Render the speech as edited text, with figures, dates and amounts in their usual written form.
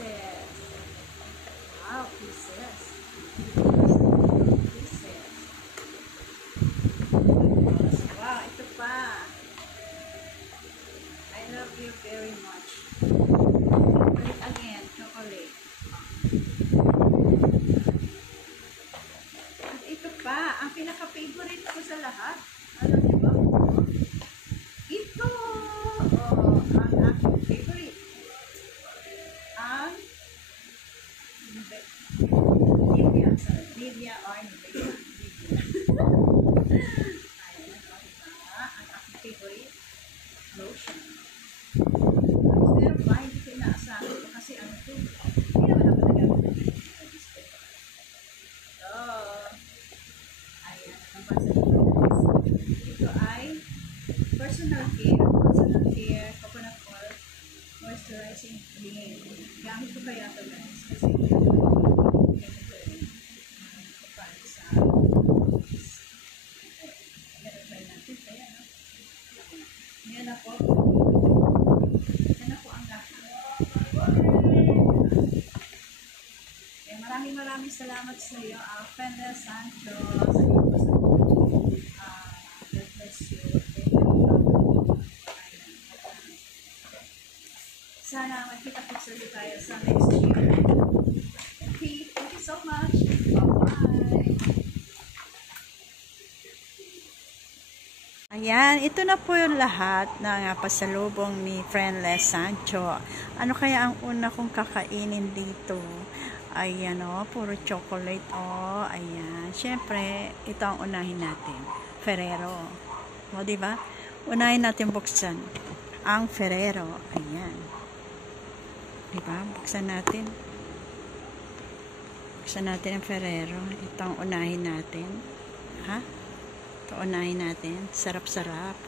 Kisses. Wow, kisses. Kisses. Wow, ito pa. I love you very much. Chocolate again, chocolate. At ito pa, ang pinaka-favorite ko sa lahat. Alam niyo ba? Ito! Oh, ang aking favorite. Ang Nivea or Nivea. Ayan, ang aking favorite lotion. Pero ba, hindi ko inaasahan ito kasi ano ito. Hindi naman ako nagagamit ng so, ayan, ang pansin ko. Ito ay personal care, coconut oil, moisturizing cream. Gamit ko kaya ito guys kasi ganito rin. Kapag sa try natin. Kaya no? Yan ako. Yan ako ang lahat. Kaya maraming salamat sa iyo, Fender Sancho. Sa iyo po sa God bless you. Sana magkita-picture tayo sa next year. Okay, thank you so much. Bye-bye. Ayan, ito na po yung lahat ng pasalubong ni Friendless Sancho. Ano kaya ang una kong kakainin dito? Ayan o, puro chocolate o. Ayan, syempre, ito ang unahin natin. Ferrero. O, diba? Unahin natin buksan. Ang Ferrero. Ayan. Diba? Buksan natin. Buksan natin ang Ferrero. Ito ang unahin natin. Ha? Ito unahin natin. Sarap-sarap.